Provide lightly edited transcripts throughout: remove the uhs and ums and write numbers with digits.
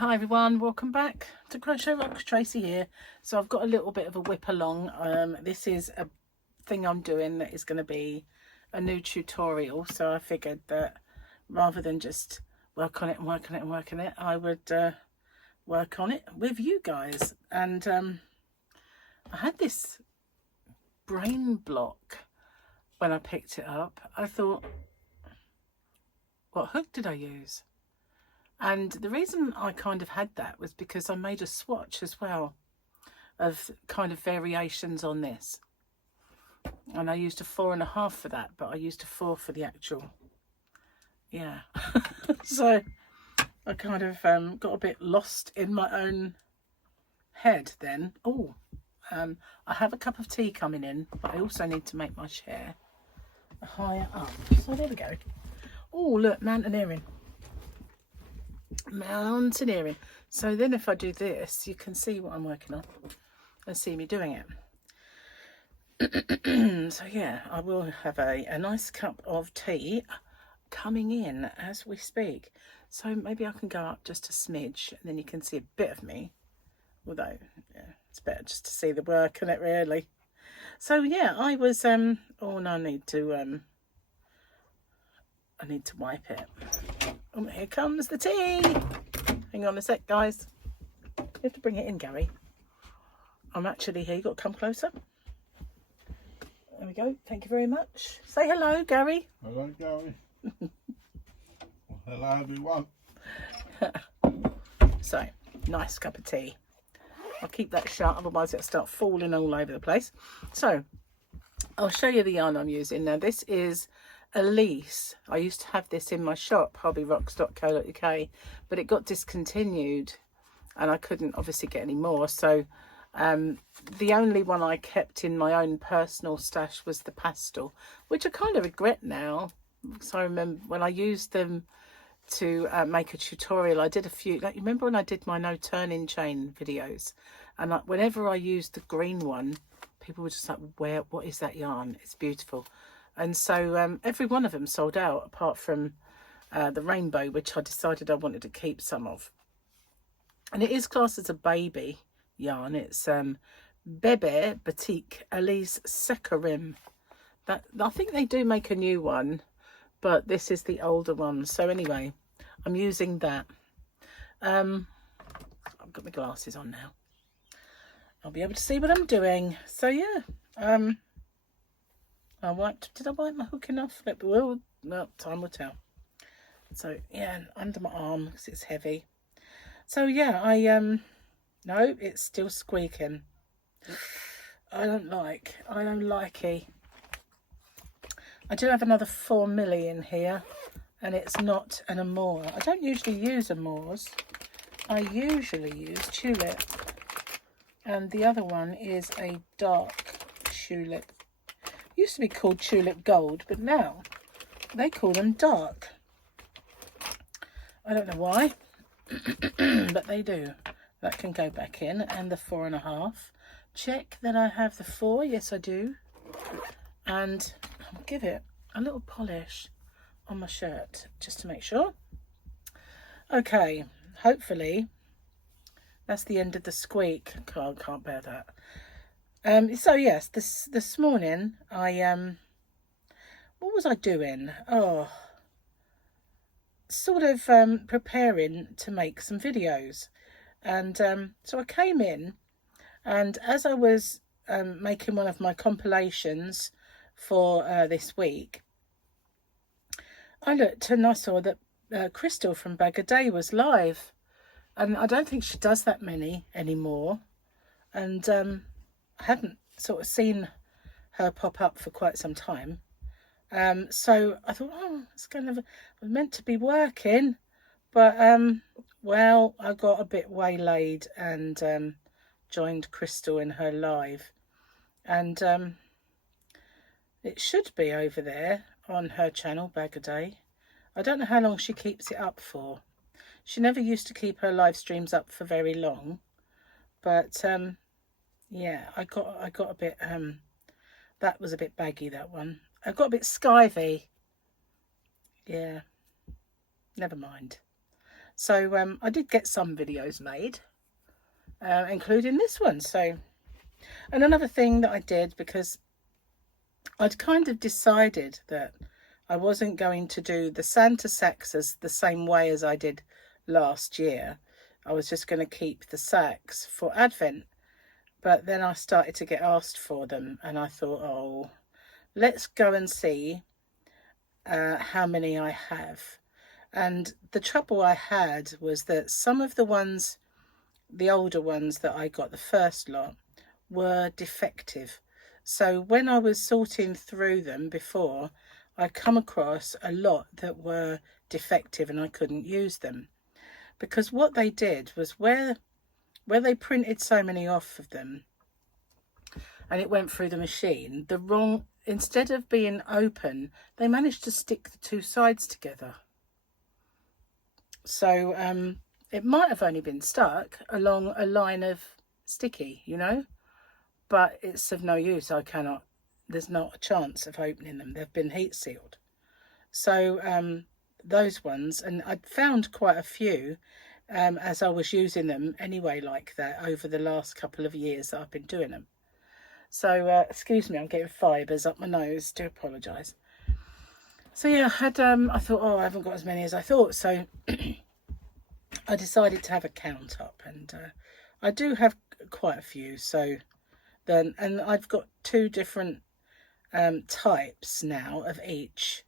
Hi everyone, welcome back to Crochet Rocks. Tracy here. So I've got a little bit of a whip along. This is a thing I'm doing that is going to be a new tutorial, so I figured that rather than just work on it and work on it and work on it, I would work on it with you guys. And I had this brain block when I picked it up. I thought, what hook did I use? And the reason I kind of had that was because I made a swatch as well of kind of variations on this. And I used a 4.5 for that, but I used a 4 for the actual. Yeah. So I kind of got a bit lost in my own head then. Oh, I have a cup of tea coming in, but I also need to make my chair higher up. So there we go. Oh, look, mountaineering. Mountaineering. So then if I do this, you can see what I'm working on and see me doing it. So yeah, I will have a nice cup of tea coming in as we speak. So maybe I can go up just a smidge and then you can see a bit of me. Although, yeah, it's better just to see the work in it really. So yeah, I was, oh no, I need to wipe it. Oh, here comes the tea. Hang on a sec, guys. You have to bring it in, Gary. I'm actually here. You've got to come closer. There we go. Thank you very much. Say hello, Gary. Hello, Gary. Hello, everyone. So, nice cup of tea. I'll keep that shut, otherwise it'll start falling all over the place. So, I'll show you the yarn I'm using. Now, this is Elise. I used to have this in my shop, hobbyrocks.co.uk, but it got discontinued and I couldn't obviously get any more. So the only one I kept in my own personal stash was the pastel, which I kind of regret now. So I remember when I used them to make a tutorial, I did a few, like, you remember when I did my no turning chain videos, and whenever I used the green one, people were just like, what is that yarn? It's beautiful. And so every one of them sold out, apart from the rainbow, which I decided I wanted to keep some of. And it is classed as a baby yarn. It's Bebe Batik Elise Secarim. That, I think they do make a new one, but this is the older one. So anyway, I'm using that. I've got my glasses on now. I'll be able to see what I'm doing. So yeah. Did I wipe my hook enough? Well, time will tell. So yeah, under my arm because it's heavy. So yeah, no, it's still squeaking. I don't like it. I do have another 4 milli in here, and it's not an amour. I don't usually use amours. I usually use tulip, and the other one is a dark tulip. Used to be called tulip gold, but now they call them dark. I don't know why, but they do. That can go back in, and the 4.5. Check that I have the 4. Yes, I do. And I'll give it a little polish on my shirt just to make sure. Okay, hopefully that's the end of the squeak. I can't bear that. So yes, this morning I what was I doing? Oh, sort of preparing to make some videos, and so I came in, and as I was making one of my compilations for this week, I looked and I saw that Crystal from Bag a Day was live, and I don't think she does that many anymore, and I hadn't sort of seen her pop up for quite some time. So I thought, oh, it's kind of meant to be working, but well, I got a bit waylaid and joined Crystal in her live, and it should be over there on her channel, Bag a Day. I don't know how long she keeps it up for. She never used to keep her live streams up for very long, but yeah, I got a bit that was a bit baggy, that one. I got a bit skivy. Yeah, never mind. So I did get some videos made, including this one. So, and another thing that I did, because I'd kind of decided that I wasn't going to do the Santa sacks as the same way as I did last year. I was just going to keep the sacks for Advent. But then I started to get asked for them, and I thought, oh, let's go and see how many I have. And the trouble I had was that some of the ones, the older ones that I got, the first lot, were defective. So when I was sorting through them before, I come across a lot that were defective and I couldn't use them. Because what they did was where they printed so many off of them and it went through the machine, the wrong, instead of being open, they managed to stick the two sides together. So it might have only been stuck along a line of sticky, you know, but it's of no use. I cannot, there's not a chance of opening them. They've been heat sealed. So those ones, and I'd found quite a few as I was using them anyway like that over the last couple of years that I've been doing them. So excuse me, I'm getting fibres up my nose, do apologise. So yeah, I thought, oh, I haven't got as many as I thought, so I decided to have a count up, and I do have quite a few. So then, and I've got two different types now of each,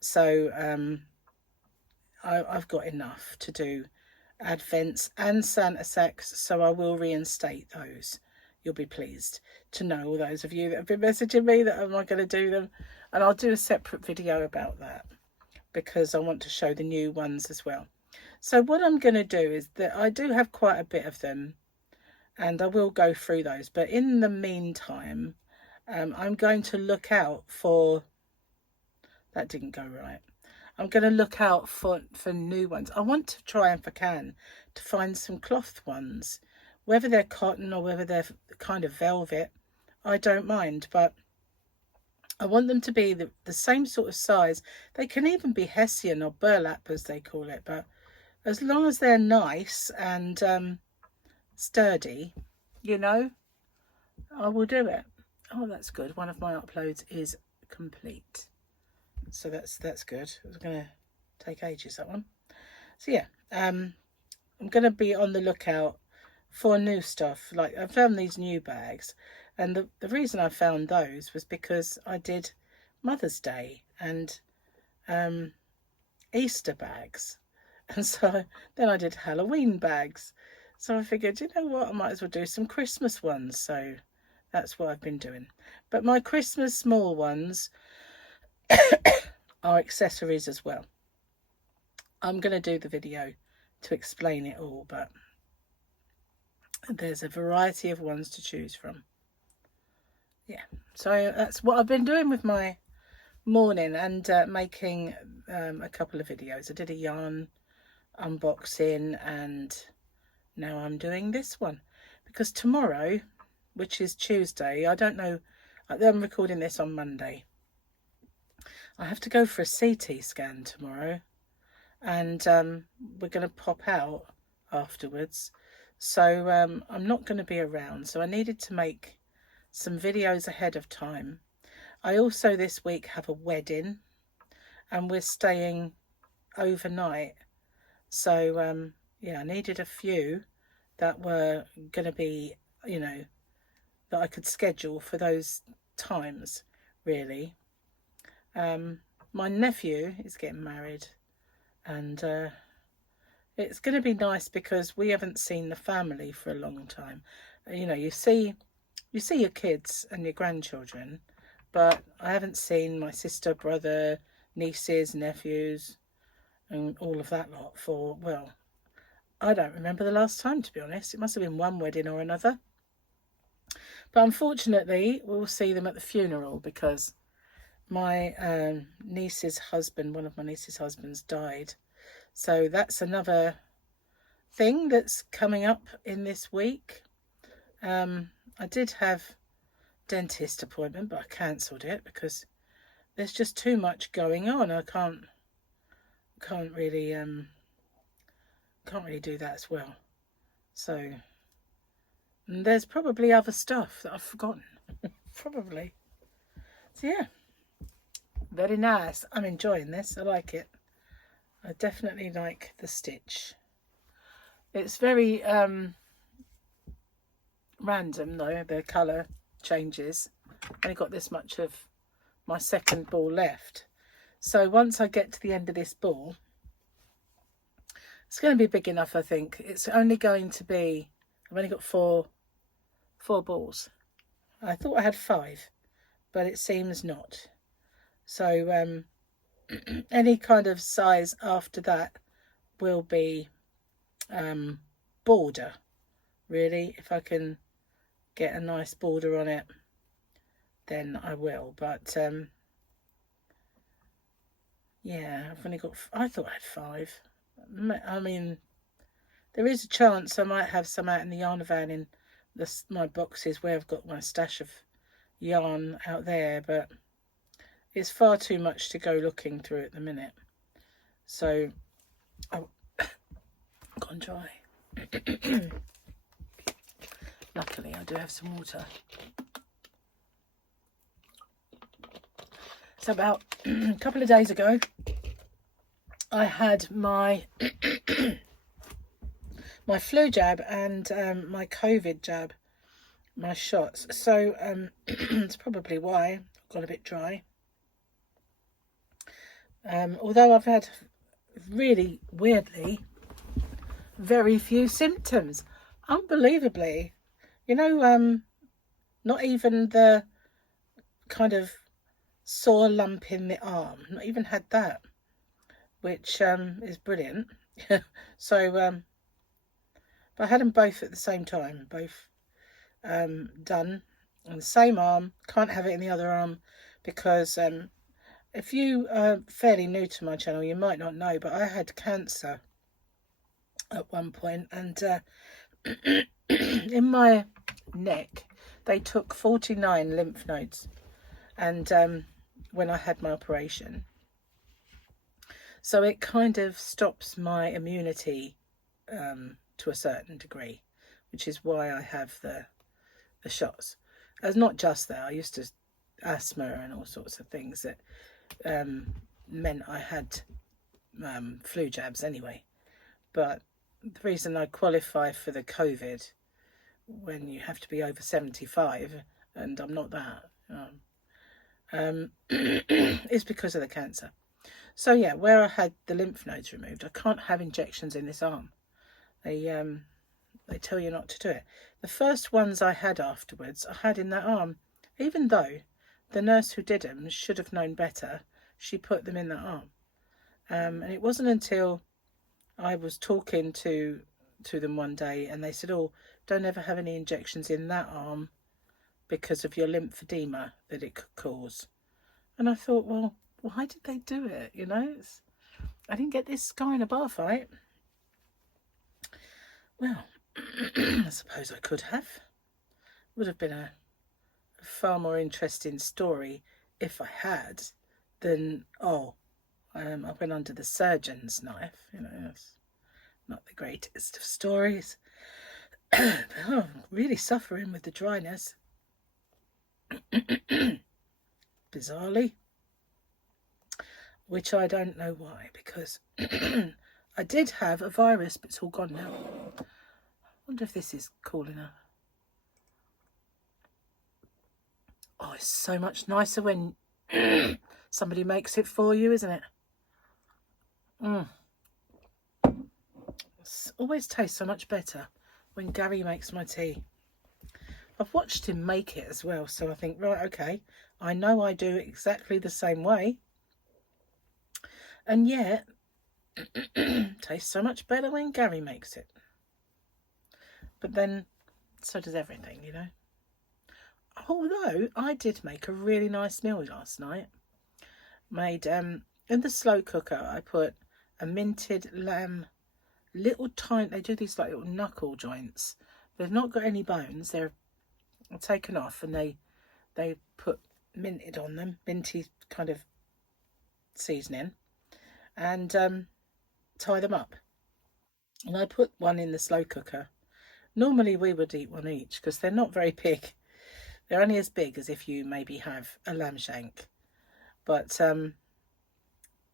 so I've got enough to do Advents and Santa sacks, so I will reinstate those. You'll be pleased to know, all those of you that have been messaging me, that am I going to do them, and I'll do a separate video about that because I want to show the new ones as well. So what I'm going to do is that I do have quite a bit of them, and I will go through those, but in the meantime I'm going to look out for, that didn't go right, I'm going to look out for new ones. I want to try, if I can, to find some cloth ones, whether they're cotton or whether they're kind of velvet, I don't mind, but I want them to be the same sort of size. They can even be Hessian or burlap as they call it, but as long as they're nice and sturdy, you know, I will do it. Oh, that's good. One of my uploads is complete. So that's good. It was going to take ages, that one. So yeah, I'm going to be on the lookout for new stuff. Like, I found these new bags, and the reason I found those was because I did Mother's Day and Easter bags, and so then I did Halloween bags. So I figured, you know what, I might as well do some Christmas ones. So that's what I've been doing. But my Christmas small ones are accessories as well. I'm going to do the video to explain it all, but there's a variety of ones to choose from. Yeah, so that's what I've been doing with my morning, and making a couple of videos. I did a yarn unboxing, and now I'm doing this one because tomorrow, which is Tuesday, I don't know, I'm recording this on Monday, I have to go for a CT scan tomorrow, and we're going to pop out afterwards. So I'm not going to be around, so I needed to make some videos ahead of time. I also this week have a wedding, and we're staying overnight, so yeah, I needed a few that were going to be, you know, that I could schedule for those times, really. My nephew is getting married, and it's going to be nice because we haven't seen the family for a long time. You know, you see your kids and your grandchildren, but I haven't seen my sister, brother, nieces, nephews, and all of that lot for, well, I don't remember the last time, to be honest. It must have been one wedding or another. But unfortunately, we'll see them at the funeral because my niece's husband, one of my niece's husbands, died. So that's another thing that's coming up in this week. I did have dentist appointment, but I cancelled it because there's just too much going on. I can't really can't really do that as well. So and there's probably other stuff that I've forgotten. Probably. So yeah, very nice. I'm enjoying this. I like it. I definitely like the stitch. It's very random though, the colour changes. I've only got this much of my second ball left. So once I get to the end of this ball, it's going to be big enough, I think. It's only going to be, I've only got four balls. I thought I had 5, but it seems not. So any kind of size after that will be border, really. If I can get a nice border on it, then I will. But yeah, I've only got, I thought I had 5. I mean, there is a chance I might have some out in the yarn van in my boxes where I've got my stash of yarn out there, but it's far too much to go looking through at the minute. So I've gone dry. Luckily I do have some water. So about a couple of days ago I had my my flu jab and my COVID jab, my shots. So it's probably why I got a bit dry. Although I've had really weirdly very few symptoms, unbelievably, you know, not even the kind of sore lump in the arm, not even had that, which is brilliant. So but I had them both at the same time, both done on the same arm. Can't have it in the other arm because if you are fairly new to my channel, you might not know, but I had cancer at one point, and in my neck they took 49 lymph nodes, and when I had my operation, so it kind of stops my immunity to a certain degree, which is why I have the shots. It's not just that. I used to asthma and all sorts of things that meant I had flu jabs anyway. But the reason I qualify for the COVID, when you have to be over 75, and I'm not that, is because of the cancer. So yeah, where I had the lymph nodes removed, I can't have injections in this arm. They tell you not to do it. The first ones I had afterwards, I had in that arm, even though the nurse who did them should have known better. She put them in that arm, and it wasn't until I was talking to them one day, and they said, "Oh, don't ever have any injections in that arm because of your lymphedema that it could cause." And I thought, well, why did they do it? You know, I didn't get this guy in a bar fight. Well, I suppose I could have. Would have been a far more interesting story if I had than, oh, I went under the surgeon's knife. You know, it's not the greatest of stories. But, oh, I'm really suffering with the dryness. Bizarrely. Which I don't know why, because I did have a virus, but it's all gone now. I wonder if this is cool enough. Oh, it's so much nicer when somebody makes it for you, isn't it? It always tastes so much better when Gary makes my tea. I've watched him make it as well, so I think, right, okay, I know I do it exactly the same way. And yet, tastes so much better when Gary makes it. But then, so does everything, you know. Although, I did make a really nice meal last night. Made, in the slow cooker, I put a minted lamb, little tiny, they do these like little knuckle joints. They've not got any bones, they're taken off, and they put minted on them, minty kind of seasoning, and tie them up. and I put one in the slow cooker. Normally we would eat one each because they're not very big. They're only as big as if you maybe have a lamb shank. But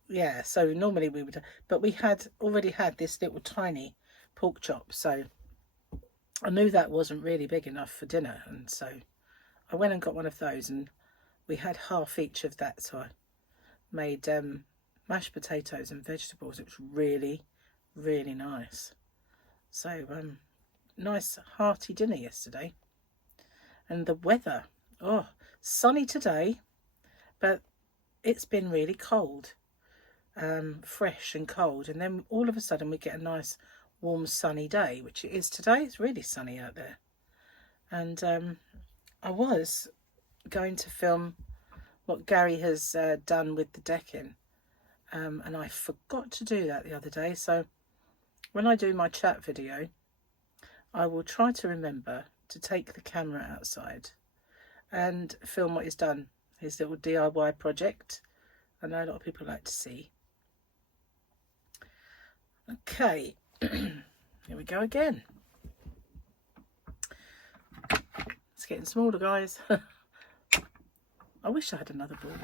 yeah, so normally we would, but we had already had this little tiny pork chop, so I knew that wasn't really big enough for dinner, and so I went and got one of those, and we had half each of that. So I made mashed potatoes and vegetables. It was really, really nice. So nice hearty dinner yesterday. And the weather, oh, sunny today, but it's been really cold, fresh and cold, and then all of a sudden we get a nice warm sunny day, which it is today. It's really sunny out there. And I was going to film what Gary has done with the decking, and I forgot to do that the other day. So when I do my chat video, I will try to remember to take the camera outside and film what he's done, his little DIY project. I know a lot of people like to see. Okay, here we go again. It's getting smaller, guys. I wish I had another ball.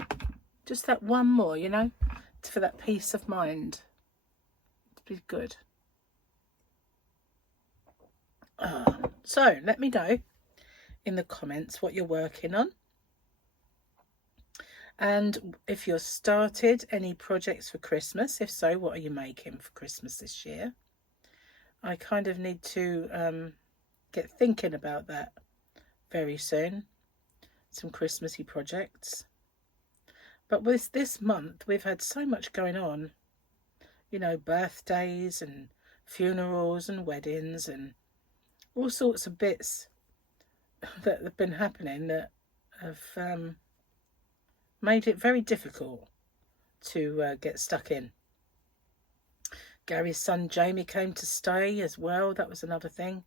Just that one more, you know, for that peace of mind. It'd be good. So let me know in the comments what you're working on, and if you've started any projects for Christmas. If so, what are you making for Christmas this year? I kind of need to get thinking about that very soon, some Christmassy projects. But with this month we've had so much going on, you know, birthdays and funerals and weddings and all sorts of bits that have been happening that have made it very difficult to get stuck in. Gary's son Jamie came to stay as well. That was another thing.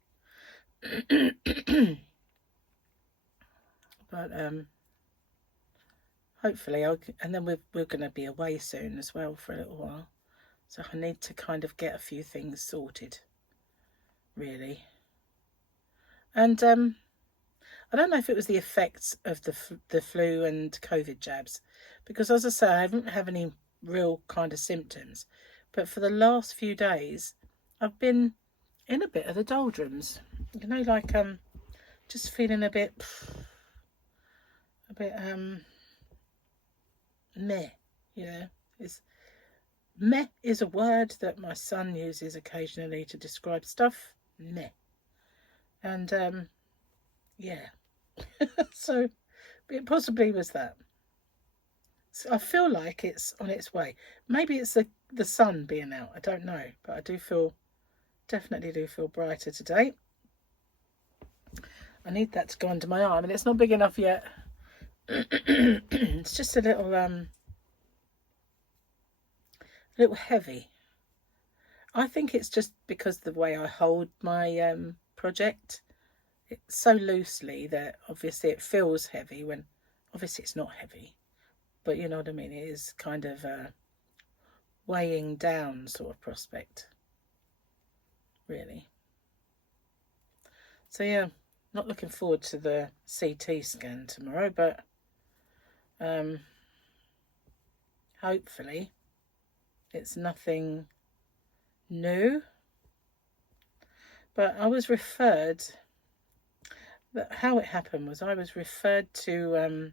But hopefully and then we're going to be away soon as well for a little while, so I need to kind of get a few things sorted, really. And I don't know if it was the effects of the flu and COVID jabs, because as I say, I haven't had any real kind of symptoms, but for the last few days I've been in a bit of the doldrums, you know, like just feeling a bit meh, you know. Meh is a word that my son uses occasionally to describe stuff. Meh. And yeah. So it possibly was that. So I feel like it's on its way. Maybe it's the sun being out, I don't know, but I definitely do feel brighter today. I need that to go under my arm, and it's not big enough yet. It's just a little heavy. I think it's just because the way I hold my project, it's so loosely that obviously it feels heavy when obviously it's not heavy, but you know what I mean. It is kind of a weighing down sort of prospect, really. So yeah, not looking forward to the CT scan tomorrow, but hopefully it's nothing new. But I was referred, how it happened was I was referred to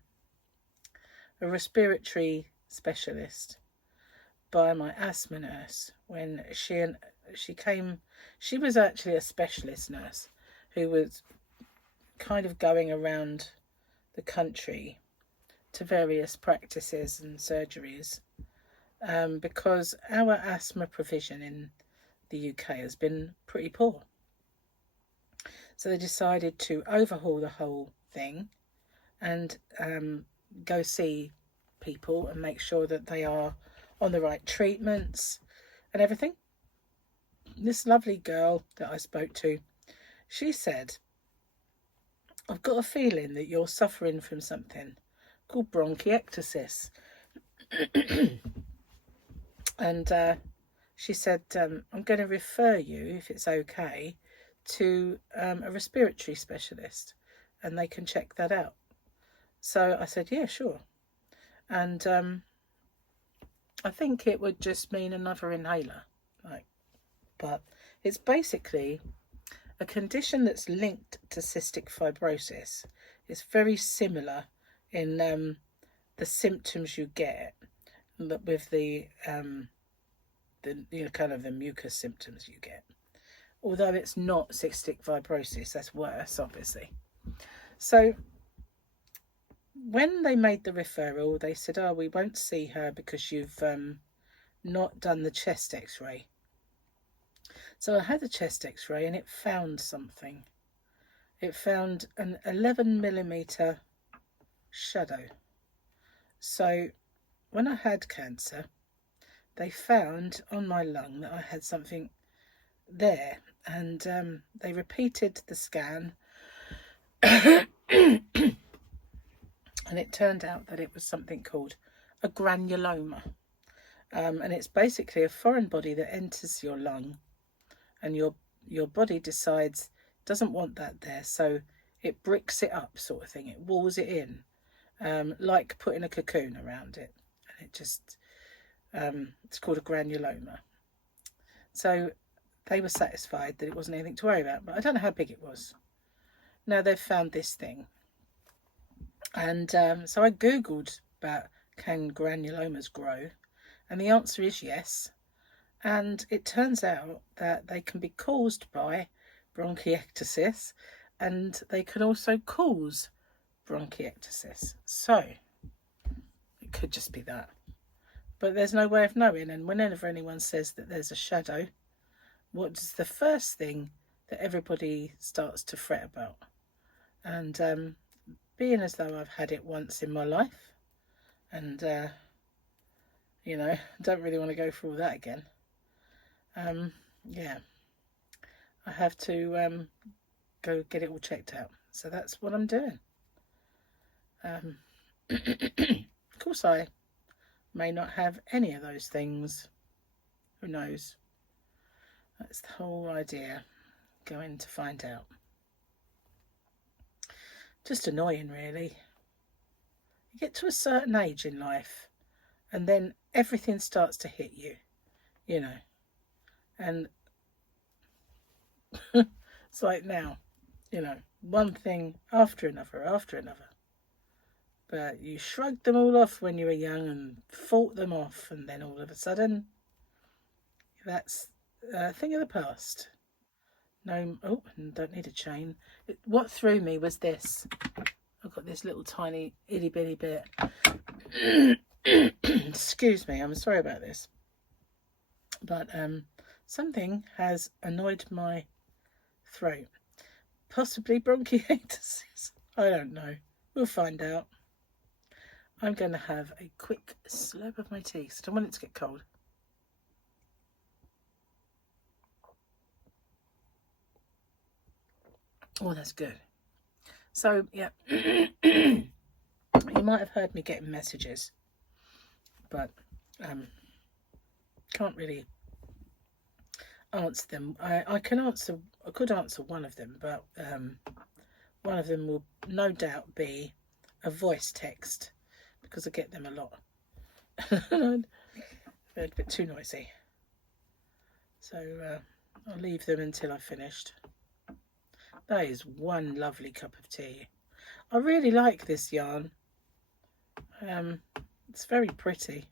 a respiratory specialist by my asthma nurse when she came. She was actually a specialist nurse who was kind of going around the country to various practices and surgeries, because our asthma provision in the UK has been pretty poor. So they decided to overhaul the whole thing and go see people and make sure that they are on the right treatments and everything. This lovely girl that I spoke to, she said, I've got a feeling that you're suffering from something called bronchiectasis. And she said, I'm going to refer you, if it's okay, to a respiratory specialist, and they can check that out. So I said, yeah, sure. And I think it would just mean another inhaler, but it's basically a condition that's linked to cystic fibrosis. It's very similar in the symptoms you get with the kind of the mucus symptoms you get. Although it's not cystic fibrosis, that's worse, obviously. So when they made the referral, they said, oh, we won't see her because you've not done the chest x-ray. So I had a chest x-ray and it found something. It found an 11mm shadow. So when I had cancer, they found on my lung that I had something there, and they repeated the scan and it turned out that it was something called a granuloma, and it's basically a foreign body that enters your lung, and your body decides doesn't want that there, so it bricks it up, sort of thing. It walls it in, like putting a cocoon around it, and it just it's called a granuloma. So they were satisfied that it wasn't anything to worry about, but I don't know how big it was. Now they've found this thing, and so I googled about, can granulomas grow, and the answer is yes. And it turns out that they can be caused by bronchiectasis, and they can also cause bronchiectasis. So it could just be that, but there's no way of knowing. And whenever anyone says that there's a shadow, what's the first thing that everybody starts to fret about? And being as though I've had it once in my life, and you know, don't really want to go through all that again. Yeah, I have to go get it all checked out. So that's what I'm doing. Of course, I may not have any of those things. Who knows? That's the whole idea, going to find out. Just annoying, really. You get to a certain age in life, and then everything starts to hit you, you know. And it's like now, you know, one thing after another, after another. But you shrugged them all off when you were young and fought them off, and then all of a sudden, that's a thing of the past. No, oh, don't need a chain. What threw me was this. I've got this little tiny itty bitty bit. Excuse me, I'm sorry about this. But something has annoyed my throat. Possibly bronchiectasis. I don't know. We'll find out. I'm going to have a quick slurp of my tea, so I don't want it to get cold. Oh, that's good. So, yeah, you might have heard me getting messages, but can't really answer them. I could answer one of them, but one of them will no doubt be a voice text, because I get them a lot. They're a bit too noisy, so I'll leave them until I've finished. That is one lovely cup of tea. I really like this yarn. It's very pretty.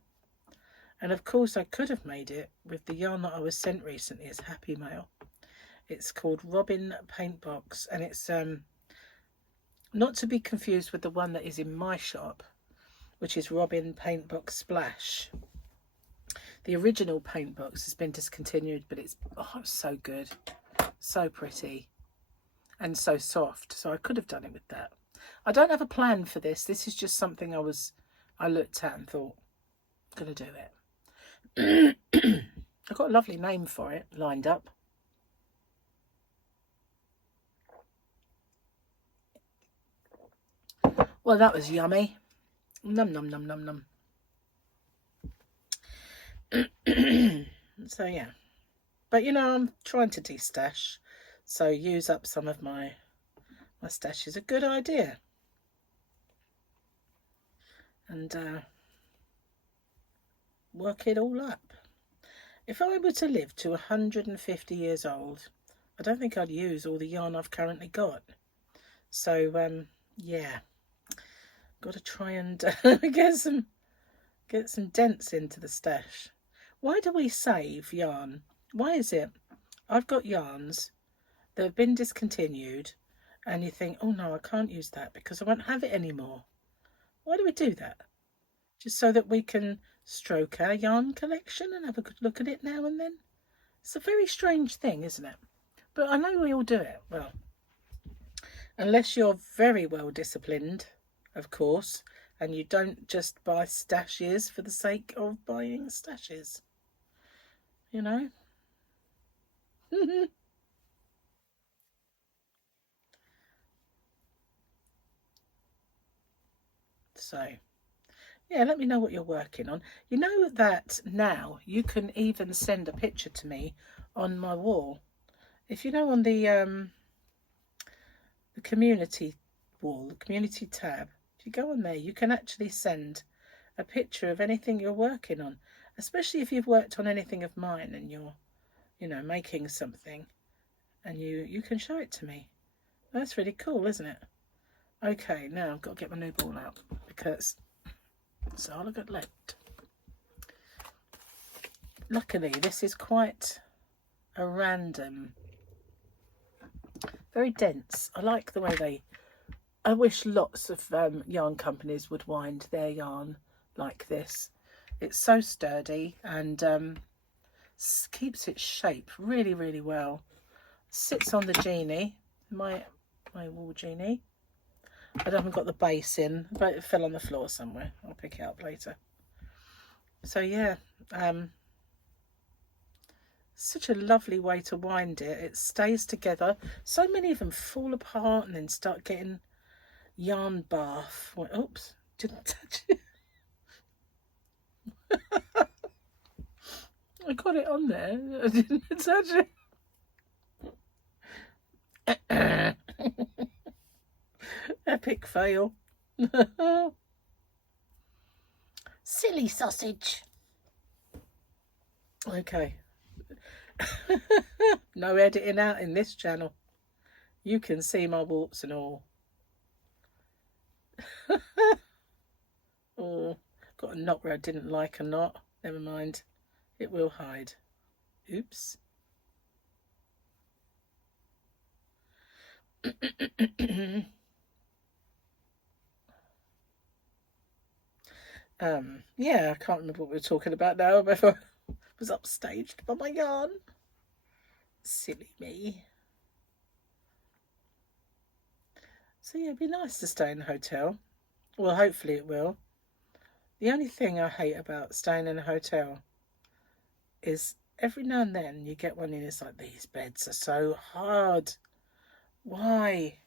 And of course I could have made it with the yarn that I was sent recently as Happy Mail. It's called Robin Paint Box, and it's not to be confused with the one that is in my shop, which is Robin Paint Box Splash. The original paint box has been discontinued, but it's so good, so pretty, and so soft. So I could have done it with that. I don't have a plan for this. This is just something I looked at and thought, I'm gonna do it. I've got a lovely name for it lined up. Well, that was yummy. Num num num num num. So yeah, but you know, I'm trying to de-stash, so use up some of my stash is a good idea. And work it all up. If I were to live to 150 years old, I don't think I'd use all the yarn I've currently got. So yeah, got to try and get some dents into the stash. Why do we save yarn? Why is it I've got yarns that have been discontinued and you think, oh no, I can't use that because I won't have it anymore? Why do we do that? Just so that we can stroke our yarn collection and have a good look at it now and then? It's a very strange thing, isn't it? But I know we all do it. Well, unless you're very well disciplined, of course, and you don't just buy stashes for the sake of buying stashes, you know. So yeah, let me know what you're working on. You know that now you can even send a picture to me on my wall. If you know on the community wall, the community tab, if you go on there, you can actually send a picture of anything you're working on, especially if you've worked on anything of mine and you're, you know, making something, and you can show it to me. That's really cool, isn't it? Okay, now I've got to get my new ball out because that's all I've got left. Luckily, this is quite a random, very dense. I like the way I wish lots of yarn companies would wind their yarn like this. It's so sturdy and keeps its shape really, really well. Sits on the genie, my wall genie. I haven't got the base in, but it fell on the floor somewhere. I'll pick it up later. So yeah, such a lovely way to wind it. It stays together. So many of them fall apart and then start getting yarn bath. Well, oops, didn't touch it. I got it on there. I didn't touch it. Epic fail. Silly sausage. Okay. No editing out in this channel. You can see my warts and all. Oh, got a knot where I didn't like a knot. Never mind. It will hide. Oops. Yeah, I can't remember what we were talking about now, but I was upstaged by my yarn. Silly me. So yeah, it'd be nice to stay in a hotel. Well, hopefully it will. The only thing I hate about staying in a hotel is every now and then you get one and it's like, these beds are so hard. Why?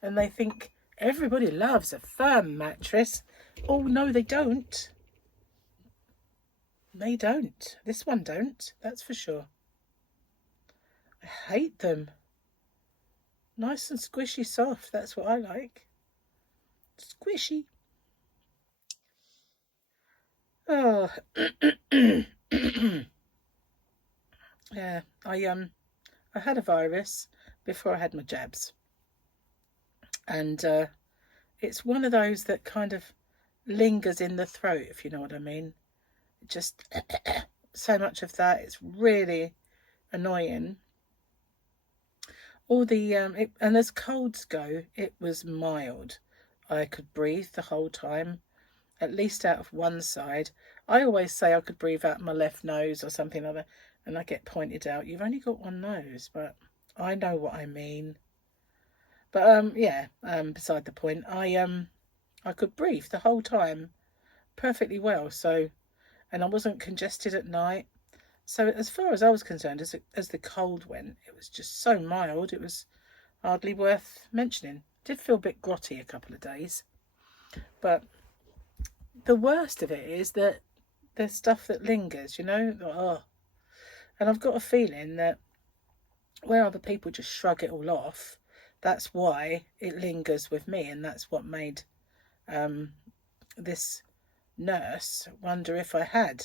And they think everybody loves a firm mattress. Oh, no, they don't. They don't. This one don't, that's for sure. I hate them. Nice and squishy soft, that's what I like. Squishy. Oh. Yeah, I had a virus before I had my jabs. And it's one of those that kind of lingers in the throat, if you know what I mean. Just so much of that, it's really annoying. All the and as colds go, it was mild. I could breathe the whole time, at least out of one side. I always say I could breathe out my left nose or something like that, and I get pointed out, you've only got one nose, but I know what I mean. But yeah, beside the point, I could breathe the whole time perfectly well. So, and I wasn't congested at night. So as far as I was concerned, as the cold went, it was just so mild, it was hardly worth mentioning. Did feel a bit grotty a couple of days. But the worst of it is that there's stuff that lingers, you know. Oh, And I've got a feeling that where other people just shrug it all off, that's why it lingers with me. And that's what made this nurse wonder if I had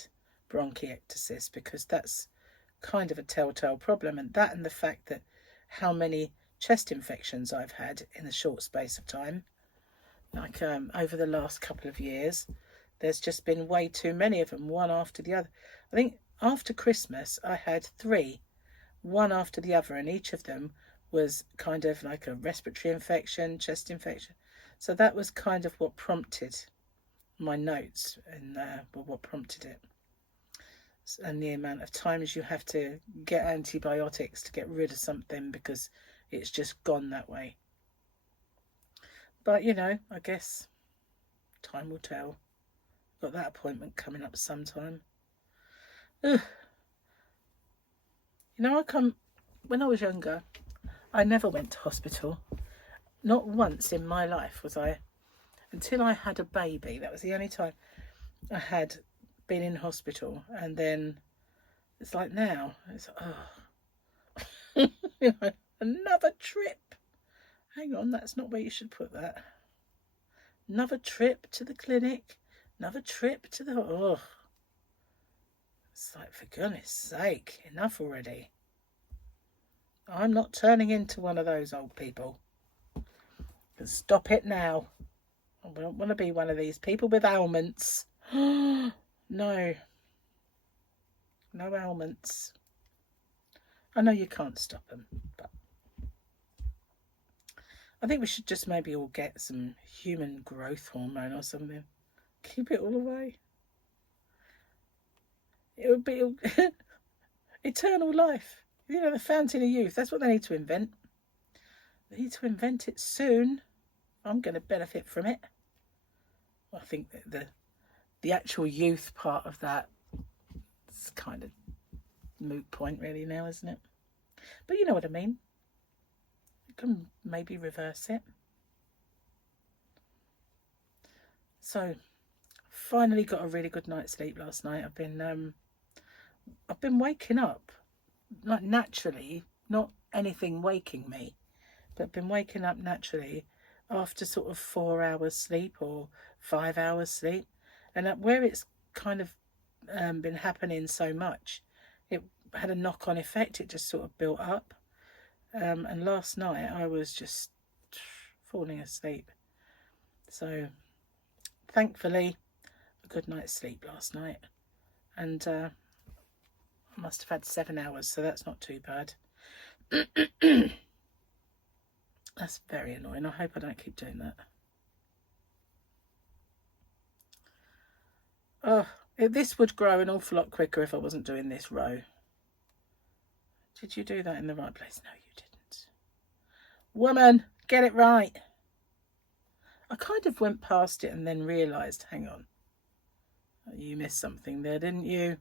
bronchiectasis, because that's kind of a telltale problem. And that, and the fact that how many chest infections I've had in a short space of time, like over the last couple of years, there's just been way too many of them, one after the other. I think after Christmas I had 3, one after the other, and each of them was kind of like a respiratory infection, chest infection. So that was kind of what prompted my notes, and what prompted it, and the amount of times you have to get antibiotics to get rid of something because it's just gone that way. But you know, I guess time will tell. Got that appointment coming up sometime. Ugh. You know, when I was younger, I never went to hospital. Not once in my life was I, until I had a baby. That was the only time I had been in hospital. And then it's like now, it's you know, another trip. Hang on, that's not where you should put that. Another trip to the clinic, another trip to the, it's like, for goodness sake, enough already. I'm not turning into one of those old people. Stop it now. I don't want to be one of these people with ailments. No. No ailments. I know you can't stop them, but I think we should just maybe all get some human growth hormone or something. Keep it all away. It would be eternal life. You know, the fountain of youth. That's what they need to invent. They need to invent it soon. I'm going to benefit from it. I think that the actual youth part of that is kind of moot point really now, isn't it? But you know what I mean. You can maybe reverse it. So, finally got a really good night's sleep last night. I've been waking up, like naturally, not anything waking me, but I've been waking up naturally after sort of 4 hours sleep or 5 hours sleep. And where it's kind of been happening so much, it had a knock-on effect. It just sort of built up. And last night I was just falling asleep. So thankfully, a good night's sleep last night. And I must have had 7 hours, so that's not too bad. That's very annoying. I hope I don't keep doing that. Oh, this would grow an awful lot quicker if I wasn't doing this row. Did you do that in the right place? No, you didn't. Woman, get it right. I kind of went past it and then realised, hang on, you missed something there, didn't you?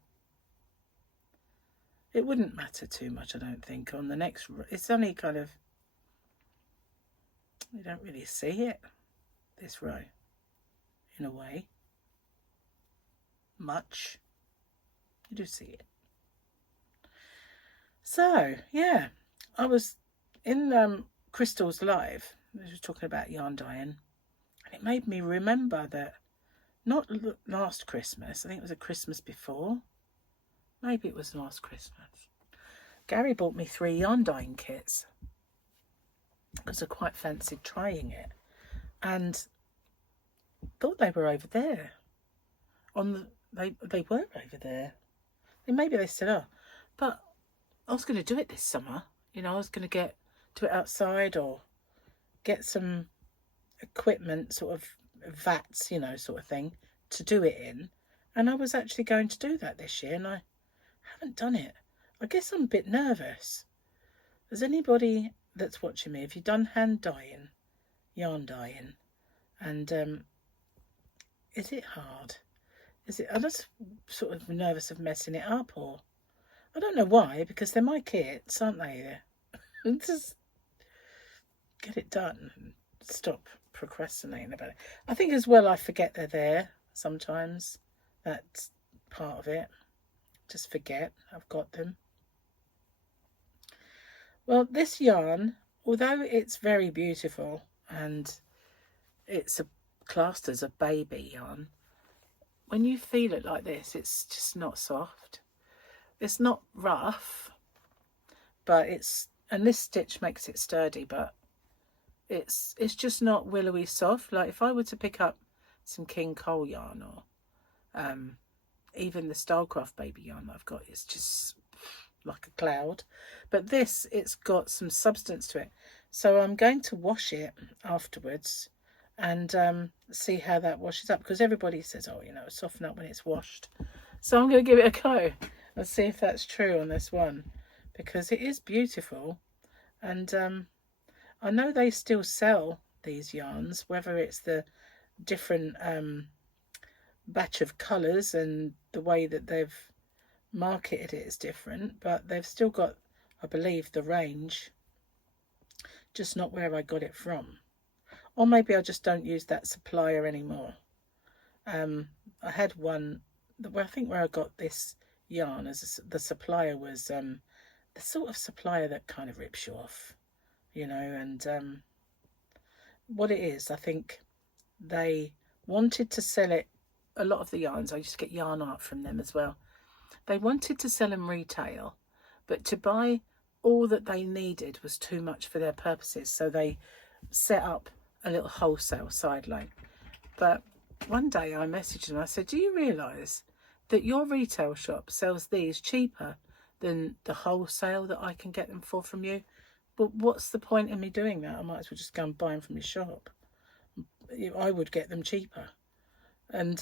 It wouldn't matter too much, I don't think, on the next row. It's only kind of, you don't really see it, this row, in a way. Much. You do see it. So, yeah, I was in Crystal's live. I was talking about yarn dyeing. And it made me remember that not last Christmas, I think it was a Christmas before. Maybe it was last Christmas. Gary bought me 3 yarn dyeing kits because I quite fancied trying it. And thought they were over there. They were over there. And maybe they still are. But I was going to do it this summer. You know, I was going to do it outside or get some equipment, sort of vats, you know, sort of thing, to do it in. And I was actually going to do that this year, and I haven't done it. I guess I'm a bit nervous. Has anybody that's watching me, have you done hand dyeing, yarn dyeing? And is it hard? I'm just sort of nervous of messing it up, or I don't know why, because they're my kits, aren't they? Just get it done and stop procrastinating about it. I think as well I forget they're there sometimes. That's part of it. Just forget I've got them. Well, this yarn, although it's very beautiful and it's classed as a baby yarn, when you feel it like this, it's just not soft. It's not rough, but and this stitch makes it sturdy, but it's just not willowy soft. Like if I were to pick up some King Cole yarn or even the Stylecraft baby yarn that I've got, it's just like a cloud. But this, it's got some substance to it. So I'm going to wash it afterwards and see how that washes up, because everybody says, oh, you know, soften up when it's washed. So I'm going to give it a go and see if that's true on this one, because it is beautiful. And I know they still sell these yarns, whether it's the different batch of colours and the way that they've marketed it is different, but they've still got, I believe, the range, just not where I got it from. Or maybe I just don't use that supplier anymore. I had one, I think where I got this yarn, as the supplier was the sort of supplier that kind of rips you off, you know. And what it is, I think they wanted to sell it, a lot of the yarns, I used to get yarn art from them as well. They wanted to sell them retail, but to buy all that they needed was too much for their purposes. So they set up a little wholesale sideline. But one day I messaged them, I said, do you realise that your retail shop sells these cheaper than the wholesale that I can get them for from you? But what's the point in me doing that? I might as well just go and buy them from your shop. I would get them cheaper. And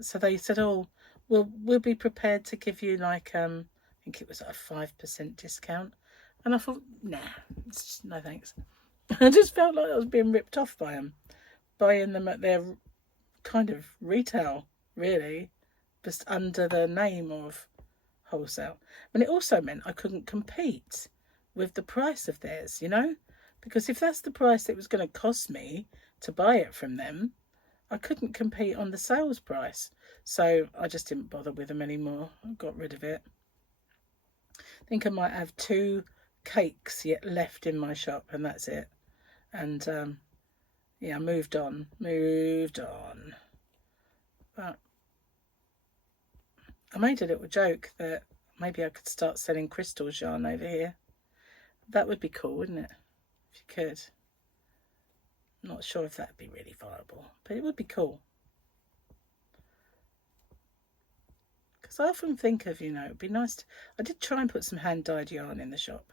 so they said, oh, we'll be prepared to give you like, I think it was like a 5% discount. And I thought, nah, no thanks. I just felt like I was being ripped off by them, buying them at their kind of retail, really, just under the name of wholesale. And it also meant I couldn't compete with the price of theirs, you know, because if that's the price it was going to cost me to buy it from them, I couldn't compete on the sales price. So I just didn't bother with them anymore. I got rid of it. I think I might have 2 cakes yet left in my shop, and that's it. And yeah, moved on. But I made a little joke that maybe I could start selling crystals yarn over here. That would be cool, wouldn't it? If you could. I'm not sure if that'd be really viable, but it would be cool. Because I often think of, you know, it'd be nice to, I did try and put some hand-dyed yarn in the shop.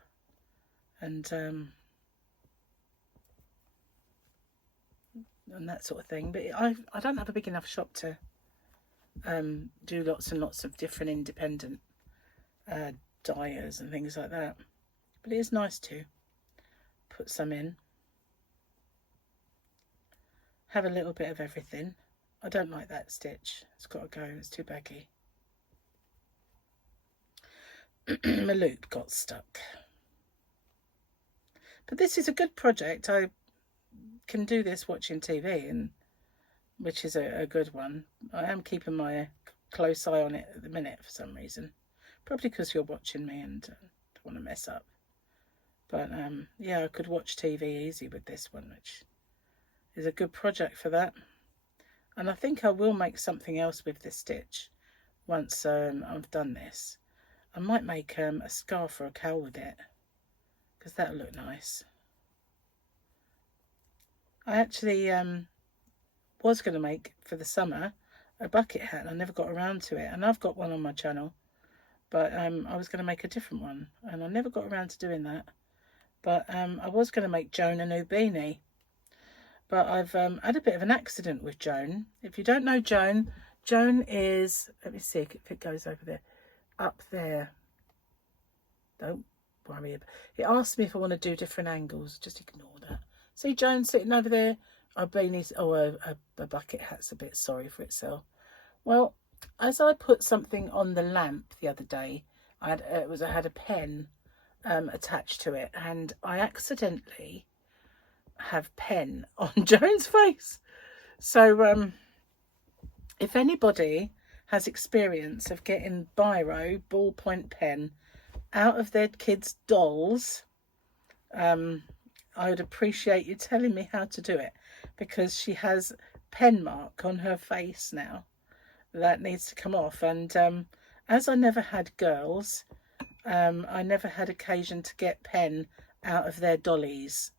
And that sort of thing. But I don't have a big enough shop to do lots and lots of different independent dyers and things like that. But it is nice to put some in. Have a little bit of everything. I don't like that stitch. It's got to go. It's too baggy. My loop got stuck. But this is a good project. I can do this watching TV, and which is a good one. I am keeping my close eye on it at the minute for some reason. Probably because you're watching me and don't want to mess up. But yeah, I could watch TV easy with this one, which is a good project for that. And I think I will make something else with this stitch once I've done this. I might make a scarf or a cowl with it, because that'll look nice. I actually was going to make for the summer a bucket hat, and I never got around to it. And I've got one on my channel, but I was going to make a different one, and I never got around to doing that. But I was going to make Joan a new beanie. But I've had a bit of an accident with Joan. If you don't know Joan, Joan is, let me see if it goes over there, up there. Don't worry. It asks me if I want to do different angles. Just ignore that. See Joan sitting over there? Our beanies, oh, a bucket hat's a bit sorry for itself. Well, as I put something on the lamp the other day, I had a pen attached to it, and I accidentally have pen on Joan's face. So if anybody has experience of getting biro, ballpoint pen, out of their kids' dolls, I would appreciate you telling me how to do it, because she has pen mark on her face now that needs to come off. And as I never had girls, I never had occasion to get pen out of their dollies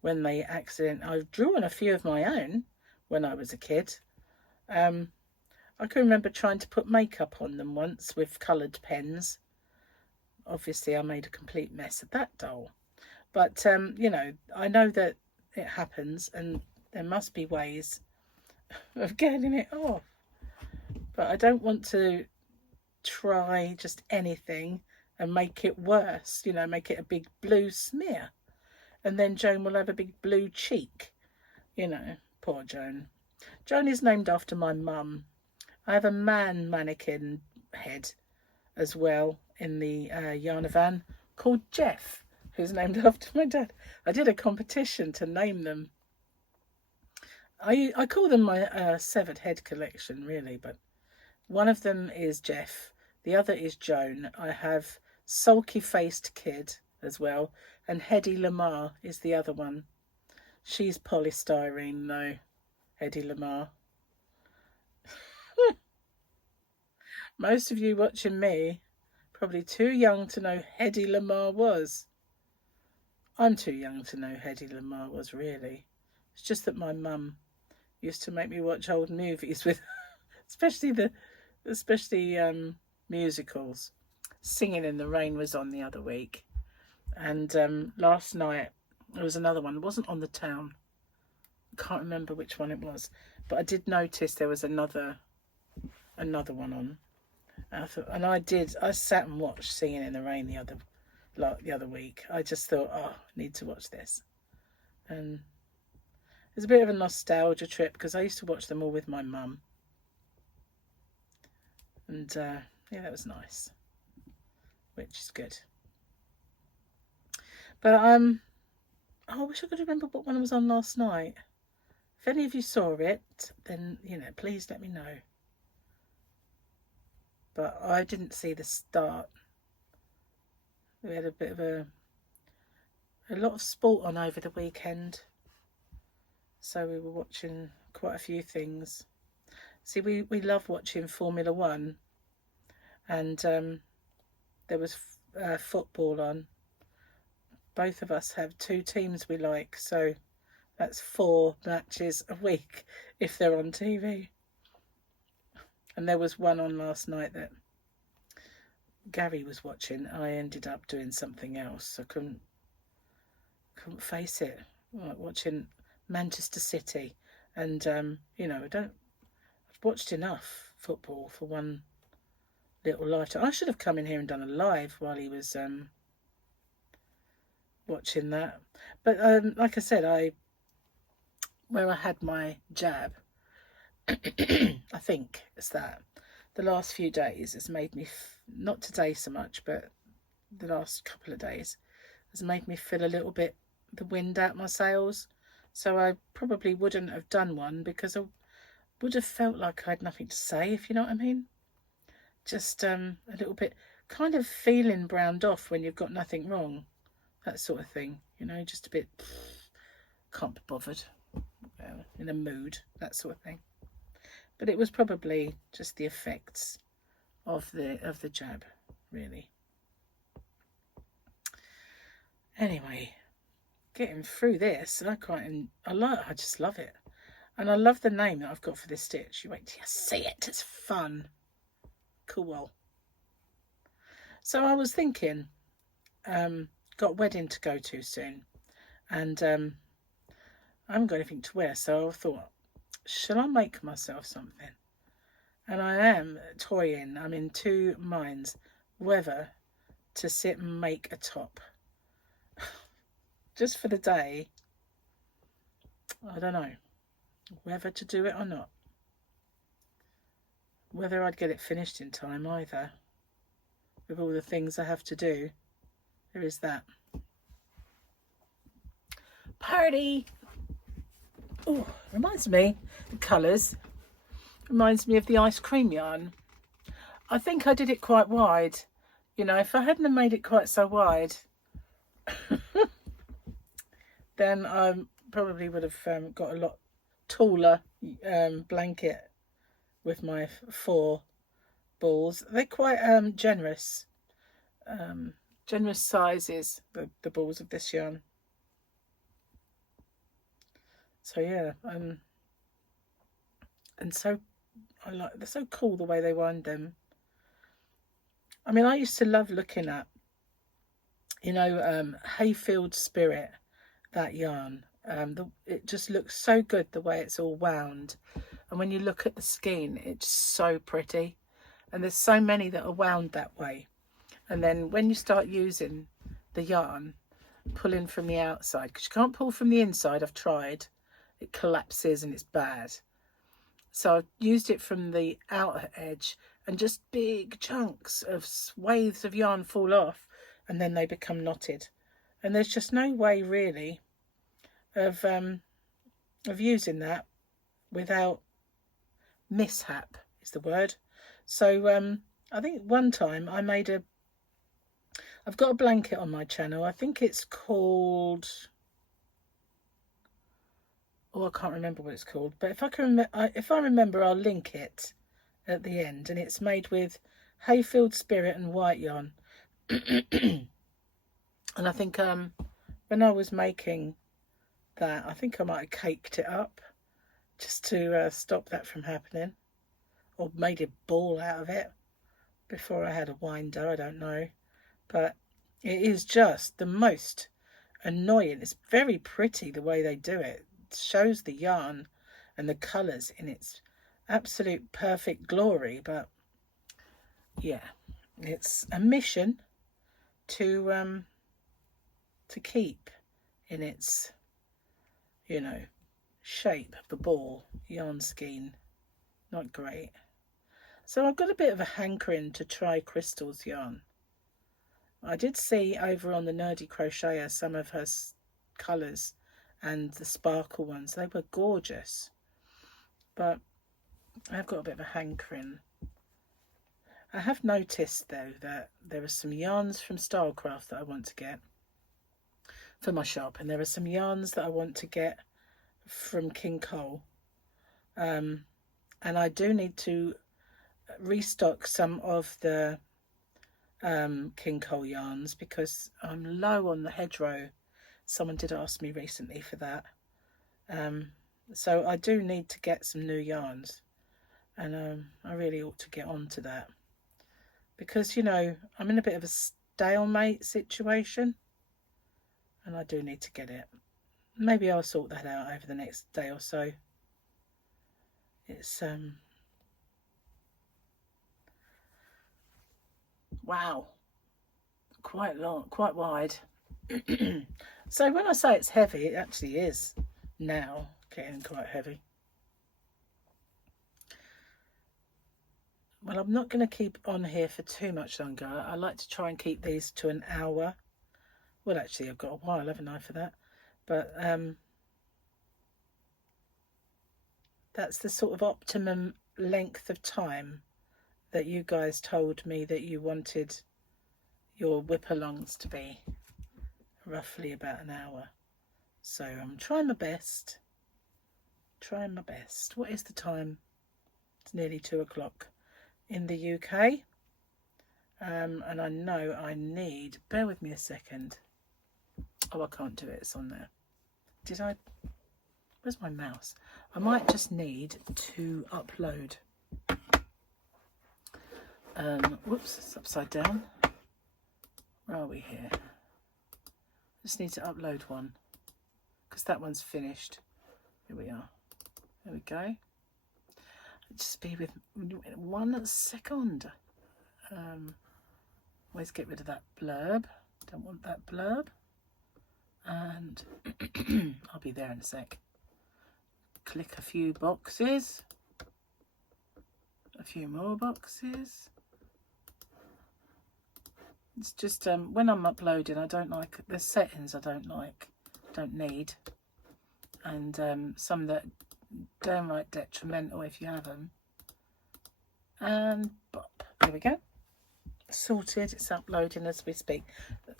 when they accident. I've drawn a few of my own when I was a kid. I can remember trying to put makeup on them once with coloured pens. Obviously I made a complete mess of that doll, but you know, I know that it happens and there must be ways of getting it off, but I don't want to try just anything and make it worse, you know, make it a big blue smear, and then Joan will have a big blue cheek, you know. Poor Joan. Joan is named after my mum. I have a man mannequin head as well in the Yarn van called Jeff, who's named after my dad. I did a competition to name them. I call them my severed head collection, really, but one of them is Jeff, the other is Joan. I have Sulky Faced Kid as well, and Hedy Lamar is the other one. She's polystyrene though, Hedy Lamar. Most of you watching me probably too young to know Hedy Lamar was. I'm too young to know Hedy Lamar was, really. It's just that my mum used to make me watch old movies with, especially musicals. Singing in the Rain was on the other week, and last night there was another one. It wasn't on the town. I can't remember which one it was, but I did notice there was another one on. And I sat and watched Singing in the Rain the other week. I just thought, oh, I need to watch this. And it's a bit of a nostalgia trip because I used to watch them all with my mum. And yeah, that was nice, which is good. But I wish I could remember what one was on last night. If any of you saw it, then, you know, please let me know. But I didn't see the start. We had a bit of a lot of sport on over the weekend, so we were watching quite a few things. See, we love watching Formula One, and there was football on. Both of us have two teams we like, so that's 4 matches a week if they're on TV. And there was one on last night that Gary was watching. I ended up doing something else. I couldn't face it. Like watching Manchester City, and you know, I've watched enough football for one little lifetime. I should have come in here and done a live while he was watching that. But like I said, where I had my jab, I think it's that the last few days has made me, not today so much, but the last couple of days has made me feel a little bit the wind out my sails. So I probably wouldn't have done one because I would have felt like I had nothing to say, if you know what I mean. Just a little bit kind of feeling browned off when you've got nothing wrong, that sort of thing, you know, just a bit can't be bothered, in a mood, that sort of thing. But it was probably just the effects of the jab, really. Anyway, getting through this, I just love it. And I love the name that I've got for this stitch. You wait till you see it, it's fun. Cool. So I was thinking, got a wedding to go to soon, and I haven't got anything to wear, so I thought, shall I make myself something? And I am toying. I'm in two minds whether to sit and make a top just for the day. I don't know whether to do it or not. Whether I'd get it finished in time either, with all the things I have to do. There is that. Party! Oh, reminds me, the colours, reminds me of the ice cream yarn. I think I did it quite wide. You know, if I hadn't have made it quite so wide, then I probably would have got a lot taller blanket with my 4 balls. They're quite generous sizes, the balls of this yarn. So yeah, and so they're so cool the way they wind them. I mean, I used to love looking at, you know, Hayfield Spirit, that yarn. It just looks so good the way it's all wound, and when you look at the skein, it's so pretty. And there's so many that are wound that way, and then when you start using the yarn, pulling from the outside, because you can't pull from the inside, I've tried, it collapses and it's bad. So I've used it from the outer edge, and just big chunks of swathes of yarn fall off, and then they become knotted. And there's just no way really of using that without mishap, is the word. So I think one time I made I've got a blanket on my channel. I think it's called, oh, I can't remember what it's called, but if I remember, I'll link it at the end. And it's made with Hayfield Spirit and white yarn. And I think when I was making that, I think I might have caked it up just to stop that from happening, or made a ball out of it before I had a winder, I don't know. But it is just the most annoying. It's very pretty the way they do it. It shows the yarn and the colours in its absolute perfect glory. But yeah, it's a mission to keep in its, you know, shape of the ball, yarn skein. Not great. So I've got a bit of a hankering to try Crystal's yarn. I did see over on the Nerdy Crocheter some of her colours and the sparkle ones. They were gorgeous. But I've got a bit of a hankering. I have noticed though that there are some yarns from Stylecraft that I want to get for my shop, and there are some yarns that I want to get from King Cole. And I do need to restock some of the King Cole yarns, because I'm low on the hedgerow. Someone did ask me recently for that. So I do need to get some new yarns, and I really ought to get on to that, because, you know, I'm in a bit of a stalemate situation and I do need to get it. Maybe I'll sort that out over the next day or so. It's wow, quite long, quite wide. So when I say it's heavy, it actually is now getting quite heavy. Well, I'm not going to keep on here for too much longer. I like to try and keep these to an hour. Well, actually, I've got a while, haven't I, for that? But that's the sort of optimum length of time that you guys told me that you wanted your whip alongs to be, roughly about an hour. So I'm trying my best. Trying my best. What is the time? It's nearly 2 o'clock in the UK. And I know I need, bear with me a second. Oh, I can't do it. It's on there. Did I? Where's my mouse? I might just need to upload. Whoops, it's upside down. Where are we here? Just need to upload one, because that one's finished. Here we are. There we go. Just be with 1 second. Always get rid of that blurb. Don't want that blurb. And I'll be there in a sec. Click a few boxes. A few more boxes. It's just when I'm uploading, I don't like, there's settings I don't like, don't need, and some that downright detrimental if you have them. And bop, there we go, sorted. It's uploading as we speak.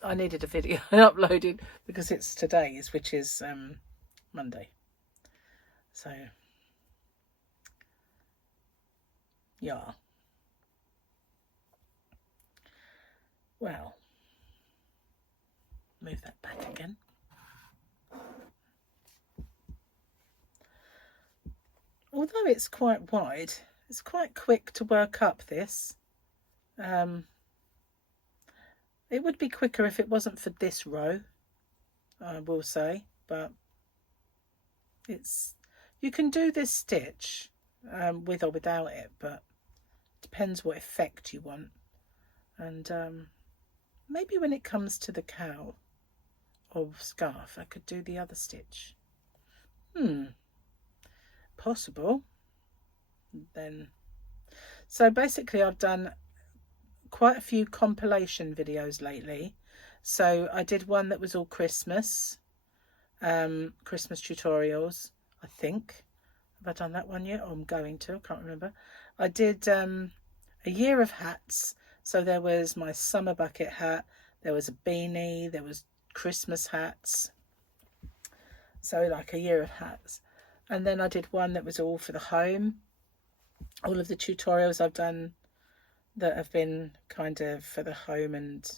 I needed a video uploaded because it's today's, which is Monday. So yeah. Well, move that back again. Although it's quite wide, it's quite quick to work up this. It would be quicker if it wasn't for this row, I will say, but you can do this stitch with or without it, but it depends what effect you want. And maybe when it comes to the cowl or scarf, I could do the other stitch. Possible. Then, so basically I've done quite a few compilation videos lately. So I did one that was all Christmas tutorials, I think. Have I done that one yet? Oh, I'm going to, I can't remember. I did a year of hats. So there was my summer bucket hat, there was a beanie, there was Christmas hats. So like a year of hats. And then I did one that was all for the home. All of the tutorials I've done that have been kind of for the home, and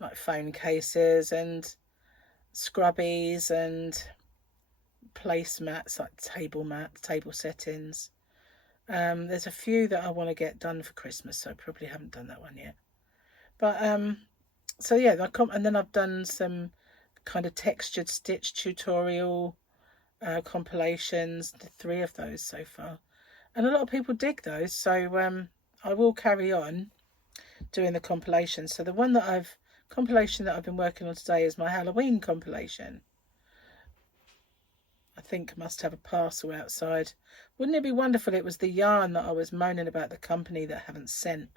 like phone cases and scrubbies and placemats, like table settings. There's a few that I want to get done for Christmas, so I probably haven't done that one yet. But so yeah, and then I've done some kind of textured stitch tutorial compilations, 3 of those so far, and a lot of people dig those, so I will carry on doing the compilation. So the compilation that I've been working on today is my Halloween compilation. I think I must have a parcel outside. Wouldn't it be wonderful? It was the yarn that I was moaning about, the company that haven't sent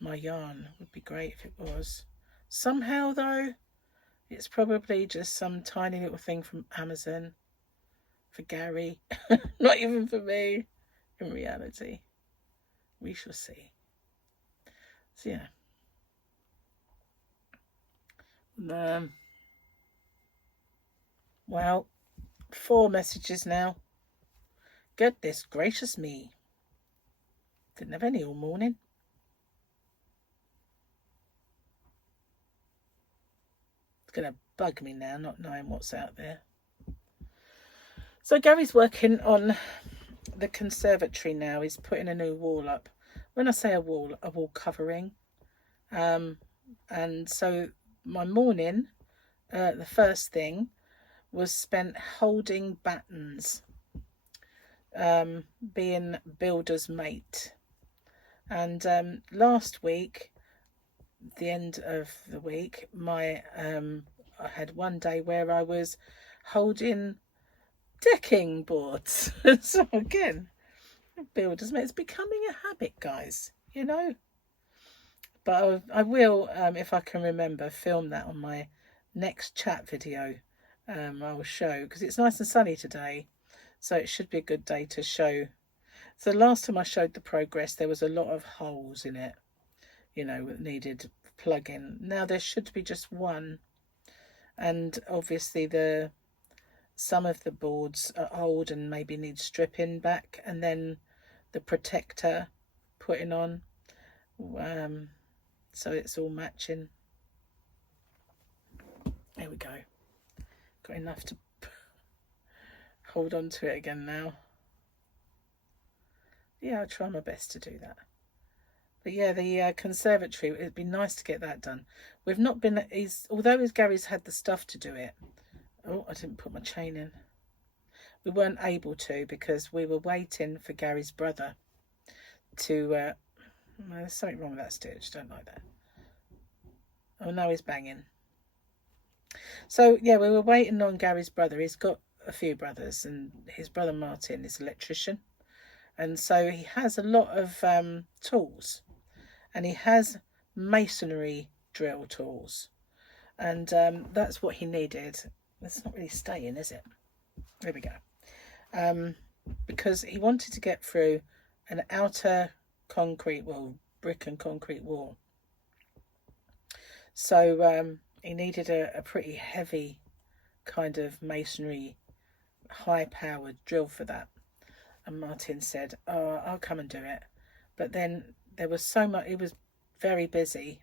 my yarn. It would be great if it was. Somehow though, it's probably just some tiny little thing from Amazon for Gary. Not even for me, in reality. We shall see. So yeah. Well, 4 messages now. Goodness gracious me. Didn't have any all morning. It's going to bug me now, not knowing what's out there. So Gary's working on the conservatory now. He's putting a new wall up. When I say a wall covering. And so my morning, the first thing was spent holding battens, being builder's mate. And last week, the end of the week, I had one day where I was holding decking boards. So again, builder's mate. It's becoming a habit, guys, you know. But I will, if I can remember, film that on my next chat video. I will show, because it's nice and sunny today, so it should be a good day to show. So the last time I showed the progress, there was a lot of holes in it, you know, that needed plugging. Now there should be just one, and obviously some of the boards are old and maybe need stripping back, and then the protector putting on, so it's all matching. There we go. Got enough to hold on to it again now. Yeah, I'll try my best to do that. But yeah, the conservatory, it'd be nice to get that done. We've not been, although Gary's had the stuff to do it. Oh, I didn't put my chain in. We weren't able to because we were waiting for Gary's brother to, there's something wrong with that stitch, don't like that. Oh, now he's banging. So yeah, we were waiting on Gary's brother. He's got a few brothers, and his brother Martin is an electrician. And so he has a lot of tools, and he has masonry drill tools, and that's what he needed. It's not really staying, is it? There we go. Because he wanted to get through an outer concrete wall, brick and concrete wall. So he needed a pretty heavy kind of masonry, high-powered drill for that. And Martin said, "Oh, I'll come and do it." But then there was so much, he was very busy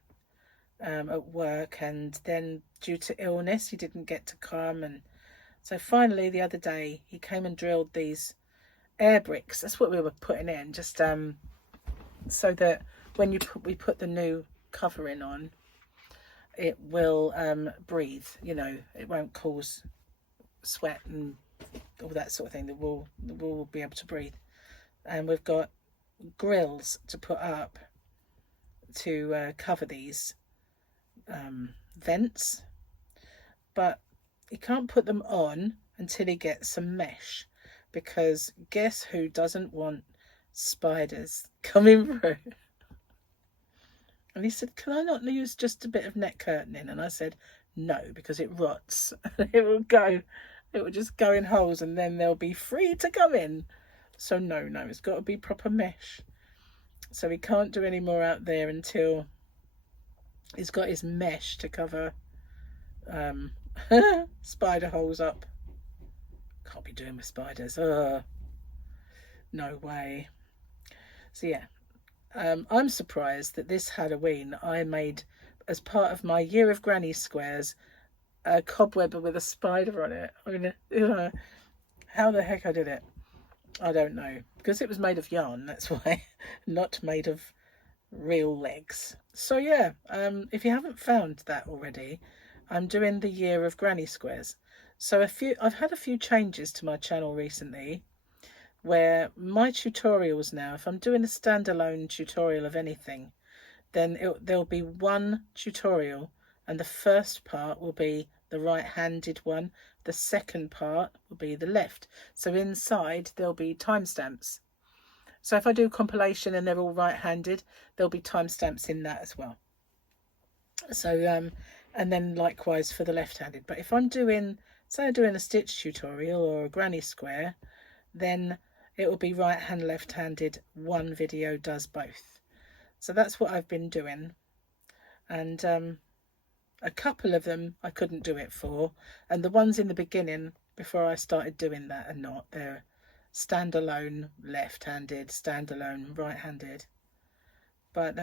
at work, and then due to illness he didn't get to come. And so finally the other day he came and drilled these air bricks. That's what we were putting in, just so that when we put the new covering on, it will breathe, you know, it won't cause sweat and all that sort of thing. The wall will be able to breathe. And we've got grills to put up to cover these vents, but he can't put them on until he gets some mesh, because guess who doesn't want spiders coming through? And he said, "Can I not use just a bit of net curtaining?" And I said, "No, because it rots. It will just go in holes, and then they'll be free to come in. So no, it's got to be proper mesh." So he can't do any more out there until he's got his mesh to cover spider holes up. Can't be doing with spiders. No way. So yeah, I'm surprised that this Halloween I made, as part of my year of granny squares, a cobweb with a spider on it. I mean, how the heck I did it, I don't know, because it was made of yarn, that's why. Not made of real legs. So yeah, if you haven't found that already, I'm doing the year of granny squares. So I've had a few changes to my channel recently, where my tutorials now, if I'm doing a standalone tutorial of anything, then there'll be one tutorial, and the first part will be the right-handed one, the second part will be the left. So inside there'll be timestamps. So if I do compilation and they're all right-handed, there'll be timestamps in that as well. So and then likewise for the left-handed. But if I'm doing, say I'm doing a stitch tutorial or a granny square, then it will be right-hand, left-handed. One video does both. So that's what I've been doing. And a couple of them I couldn't do it for, and the ones in the beginning before I started doing that are not. They're standalone left-handed, standalone right-handed. But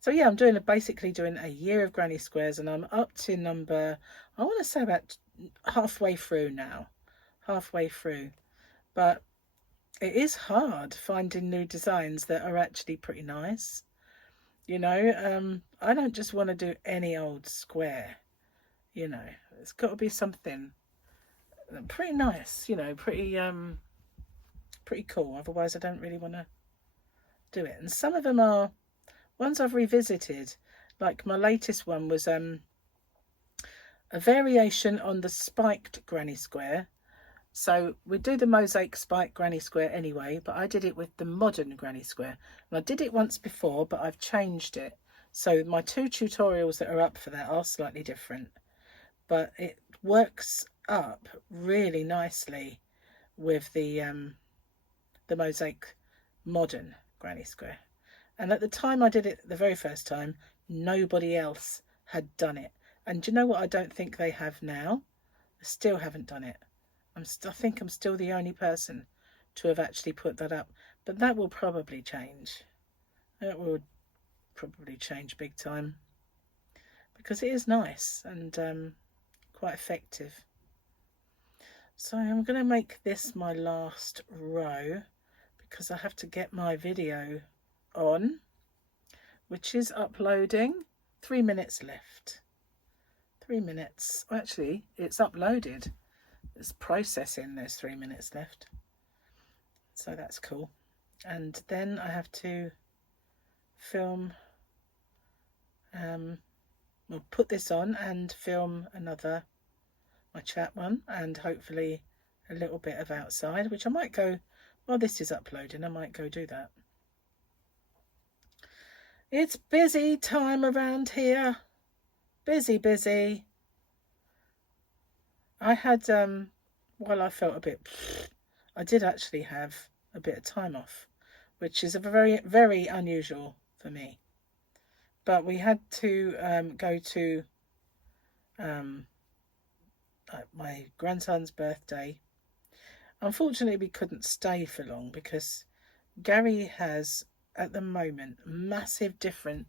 so yeah, I'm basically doing a year of granny squares, and I'm up to number, I want to say about halfway through now. But it is hard finding new designs that are actually pretty nice. You know, I don't just want to do any old square. You know, it's got to be something pretty nice, you know, pretty cool. Otherwise I don't really want to do it. And some of them are ones I've revisited. Like my latest one was a variation on the spiked granny square. So we do the mosaic spike granny square anyway, but I did it with the modern granny square. And I did it once before, but I've changed it. So my two tutorials that are up for that are slightly different. But it works up really nicely with the mosaic modern granny square. And at the time I did it the very first time, nobody else had done it. And do you know what I don't think they have now? I still haven't done it. I think I'm still the only person to have actually put that up. But that will probably change. It will probably change big time, because it is nice and quite effective. So I'm going to make this my last row, because I have to get my video on, which is uploading. 3 minutes left. 3 minutes. Actually, it's uploaded. It's processing. There's 3 minutes left. So that's cool. And then I have to film, we'll put this on and film another, my chat one, and hopefully a little bit of outside, which I might go, while this is uploading, I might go do that. It's busy time around here. Busy. I had, while I felt a bit, I did actually have a bit of time off, which is a very, very unusual for me. but we had to go to my grandson's birthday. Unfortunately, we couldn't stay for long because Gary has, at the moment, massive different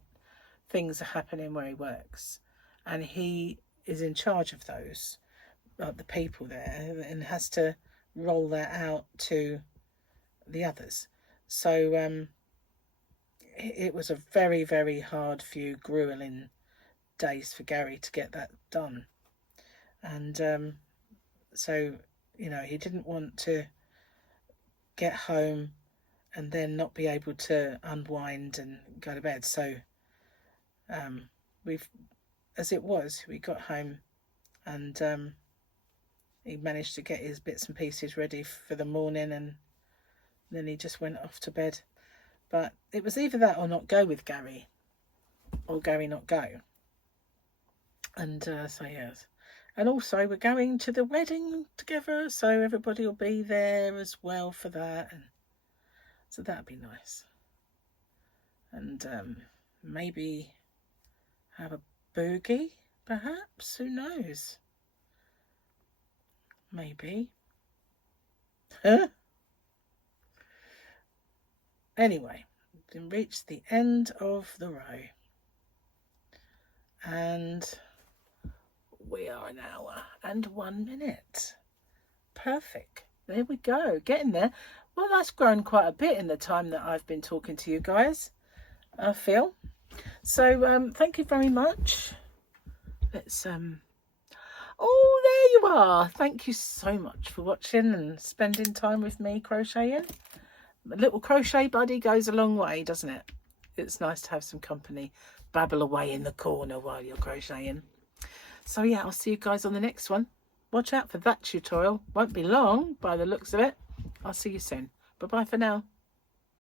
things are happening where he works, and he is in charge of those, the people there, and has to roll that out to the others. So it was a very, very hard few grueling days for Gary to get that done. And so, you know, he didn't want to get home and then not be able to unwind and go to bed. So we got home, and he managed to get his bits and pieces ready for the morning, and then he just went off to bed. But it was either that or not go with Gary, or Gary not go. And so yes. And also we're going to the wedding together, so everybody will be there as well for that, and so that'd be nice. And maybe have a boogie, perhaps, who knows? Maybe. Huh? Anyway, we've reached the end of the row, and we are an hour and 1 minute. Perfect. There we go, getting there. Well, that's grown quite a bit in the time that I've been talking to you guys, I feel. So thank you very much. Let's oh, there you are. Thank you so much for watching and spending time with me crocheting. A little crochet buddy goes a long way, doesn't it? It's nice to have some company, babble away in the corner while you're crocheting. So yeah, I'll see you guys on the next one. Watch out for that tutorial. Won't be long by the looks of it. I'll see you soon. Bye bye for now.